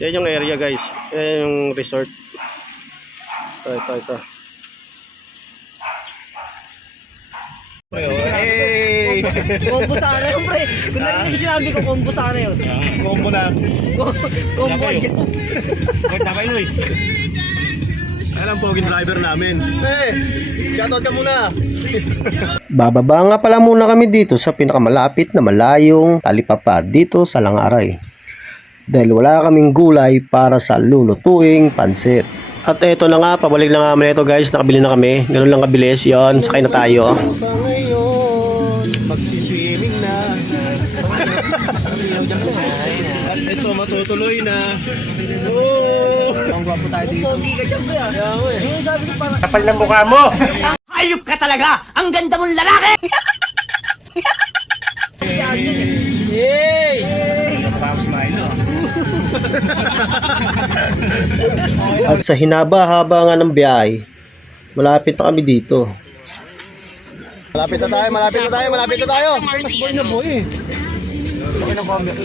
Yan yung area guys. Yan yung resort. Ito. Hey! Combo sana yun, pre. Kung narinig sinabi ko, combo sana yun. Combo na. Combo dyan. Ayan ang poging driver namin. Hey! Shoutout ka muna! Bababa nga pala muna kami dito sa pinakamalapit na malayong talipapa dito sa Langaray. Dahil wala kaming gulay para sa lulutuing pansit. At eto na nga, pabalik na nga naman ito guys. Nakabili na kami. Ganun lang kabilis yon. Sakay na tayo. Ngayon, magsiswimming na. At ito, matutuloy na. Oh! Ang gwapo tayo dito. Pogi ka dyan, pre. Yung sabi ko parang... Kapal na mukha mo! Hayop ka talaga! Ang ganda mong lalaki! Yay! At sa hinaba-haba nga ng biyahe, malapit na kami dito. Malapit na tayo! Ang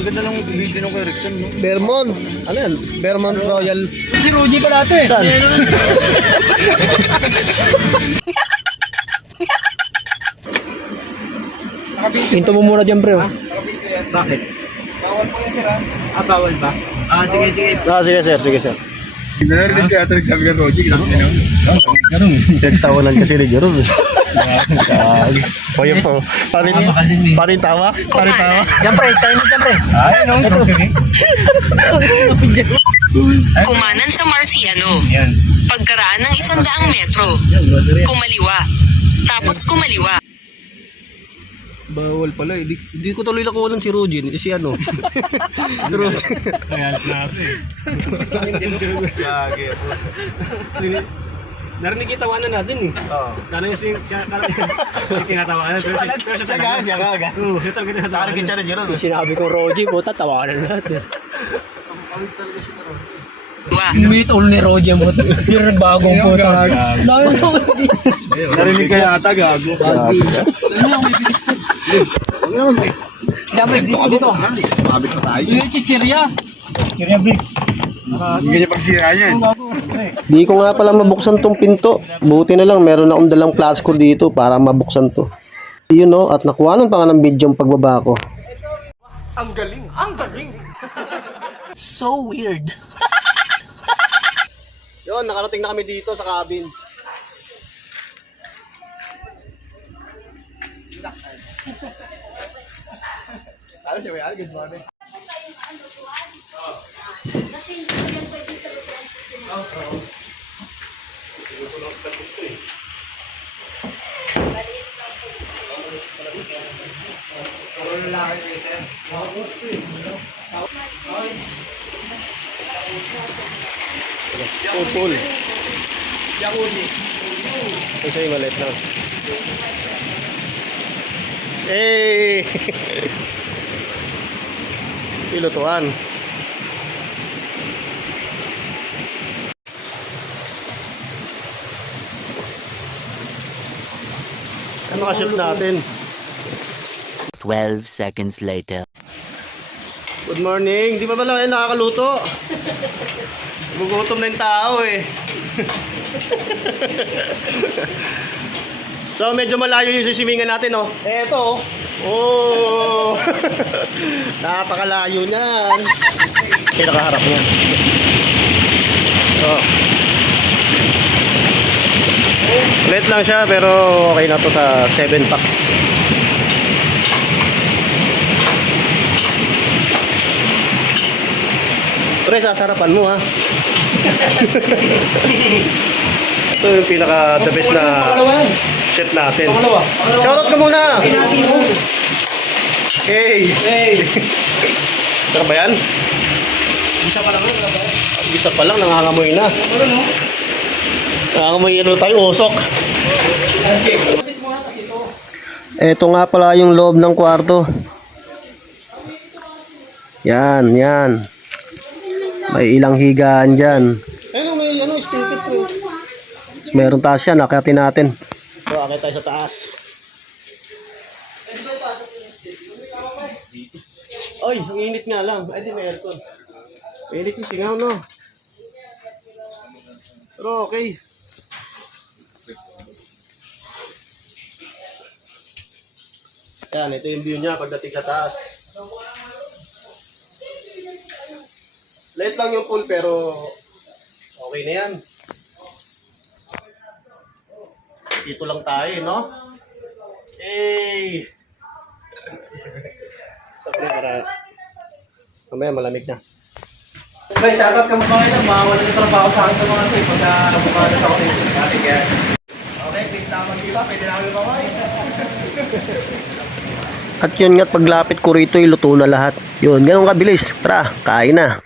ganda ng video ng Kuya Rickson, no? Vermont! Ano yan? Vermont Royal. Si Ruji pala ito eh. Saan? Hinto mo muna dyan, pre. Bakit? Bawal po yan, sir, ha? Bawal ba? Sige. Sige sir. Narinig ka ito nagsabi ka Roji, Nagtawanan kasi ni Jerome. Oye po. Parin tawa? Siyempre, tayo na siyempre. Ay, no, grocery. Kumanan sa Marciano. Pagkaraan ng 100 metro. Kumaliwa. Tapos kumaliwa. Bawal pala. Hindi ko tuloy nakuha si Rogin. Si ano? Rogin. Kaya natin eh. Narinig yung tawanan natin eh. Oo. Kala yung tinatawanan. Pero siya talaga. Oo, siya talaga tinatawanan. Parang kitsa ni Jerome. Sinabi ko, Roji, puta, tawanan natin. Meet all ni Roji mo. Yung bagong puta. Narinig ka yata, gago. Dapat dito. Mabit na tayo. Yung chichirya. Kaya Briggs. Hindi niya pagsira yan. Di ko nga pala mabuksan tong pinto. Buti na lang, meron akong dalang plasco dito para mabuksan to. Yun no, at nakuhanan pa nga ng video yung pagbaba ko. Ang galing. So weird. Yun, nakarating na kami dito sa cabin. Ano siya, may good morning. Pool. Isa yung maliit lang. Hey! Pilutuan. Ano ka-ship natin? 12 seconds later. Good morning. Di ba ba lang nakakaluto? Gugutom na yung tao eh. So medyo malayo yung sisimingan natin oh. Eto oh. Oh. Napakalayo niyan. Pinakaharap niya. Oh. Late lang siya pero okay na to sa 7 packs. Pre, sasarapan mo ha. Ito yung pinaka the best na chef natin. Shoutout ka muna. Hey. Sarap ba yan? Isa pa lang, nangangamoy na. Nangangamoy ano tayo, usok. Eto nga pala yung loob ng kwarto. Yan. May ilang higaan dyan. Ayun, may spirit pro. Meron taas yan, akitin natin. So, akit tayo sa taas. Ay, ang init nga lang. Ay, di may aircon. Init yung singaw, no? Pero okay. Yan, ito yung view niya pagdating sa taas. Light lang yung pool pero okay na yan. Dito lang tayo, no? Hey! Sabi para mamaya malamig na. Pre, shoutout ka mga kailan. Mawala ng trabaho sa akin sa mga tayo. Pagka bumalas ako dito. Okay, tingnan dito. Pwede na kami mamay. At yun nga't paglapit ko rito, luto na lahat. Yun, ganun kabilis. Tara, kain na.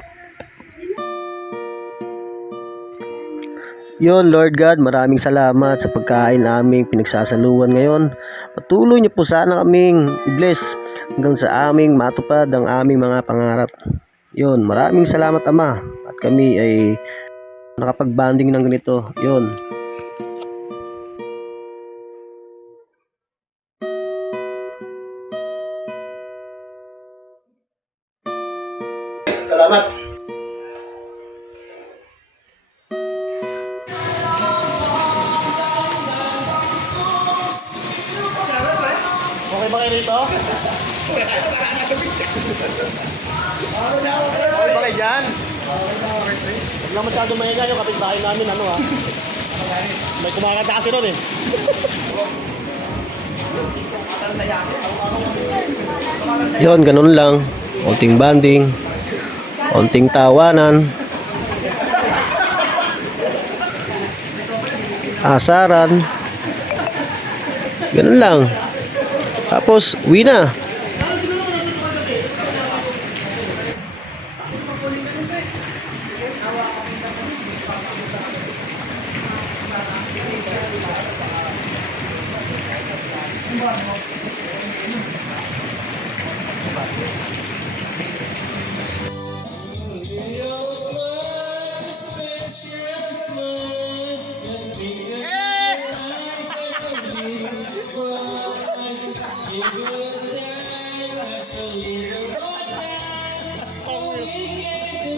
Yun, Lord God, maraming salamat sa pagkain aming pinagsasaluhan ngayon. Patuloy niyo po sana kaming i-bless hanggang sa aming matupad ang aming mga pangarap. Yun, maraming salamat Ama. At kami ay nakapag-banding ng ganito. Yun. Salamat. Okay ba kayo dito? Okay ba kayo dyan? Huwag lang masyado mahiga yung kapitbahay namin, ano ha? May kumakanta kasi ron eh. Yun, ganun lang. Konting banding. Konting tawanan. Asaran. Ganun lang. Tapos, uwi na.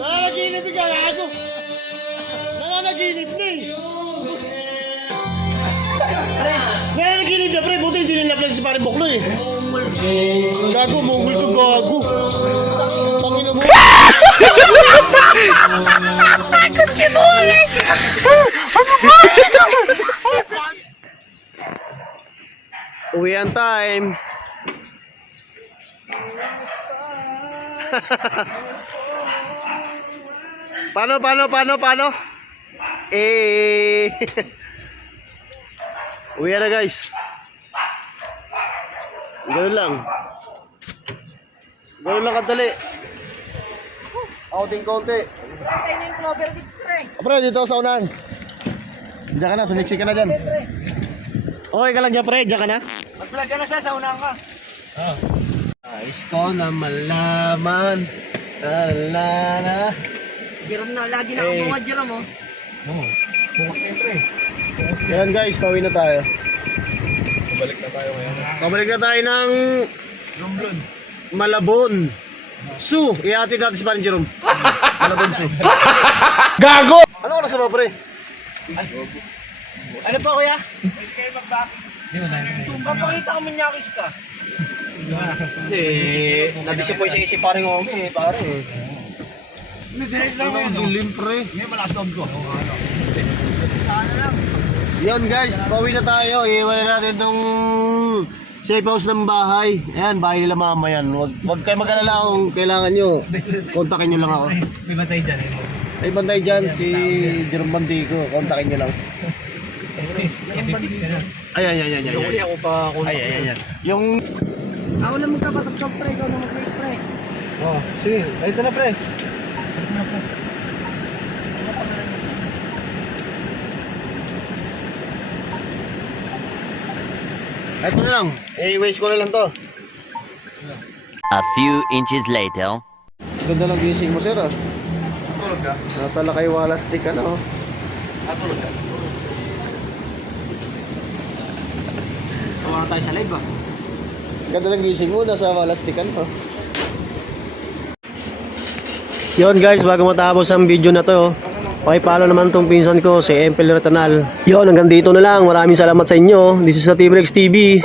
Nananaginip ka, gago! Nananaginip na eh! Nananaginip na pre, buti hindi nilaplan si Pare Boklo eh. Gago, mungol ko gago. Pangina mo. Uwian time. Paano? Uwi na guys. Ganun lang kadali. Konti. Pre, dito sa unahan. Diyan ka na, sumiksi ka na dyan. Okay ka lang dyan pre, diyan ka na. Mag-vlog ka na siya, sa unahan ka. Ayos ko na malaman. Lalala. Jerome na, lagi na ako mga Jerome oh. Bukas na yun, pre. Yan guys, pauwi na tayo. Pabalik na tayo ng Romblon. Malabon. Su, ihatid natin si Parin Jerome. Malabon Su. Gago! Ano oras na ba pre? Ano pa kuya? Hindi mo na yun. Papakita kami nyakis ka. Nadisippoy siya si paring Omi eh, pare. Direct lang ngayon. Dilim pre. Ngayon malakdog ko. Yan guys, pauwi na tayo. Iiwan na natin itong safe house ng bahay. Ayan, bahay nila mama yan. Huwag kayo mag-alala kung kailangan nyo. Kontakin nyo lang ako. May bantay dyan eh. Ay bantay dyan, si Jerome Bandico. Kontakin nyo lang. Ipipis ka na. Ay. Ako pa kung Ay. Yung... Ako na magkapatap-tap pre, ikaw na mag-race pre. Oh, sige. Ito na pre. Ito na lang. I-waste ko na lang to. A few inches later. Ganda ng gising mo, sir, ah. Tulog ka? Nasa Lakay Walastik ka na, oh. Tulog ka? Wala tayo sa live ah. Ganda ng gising mo, nasa Walastik ka na, oh. Yun guys, bago matapos ang video na to, pakipalo naman tong pinsan ko, si Empel Retanal. Yun, hanggang dito na lang. Maraming salamat sa inyo. This is sa Team Rex TV.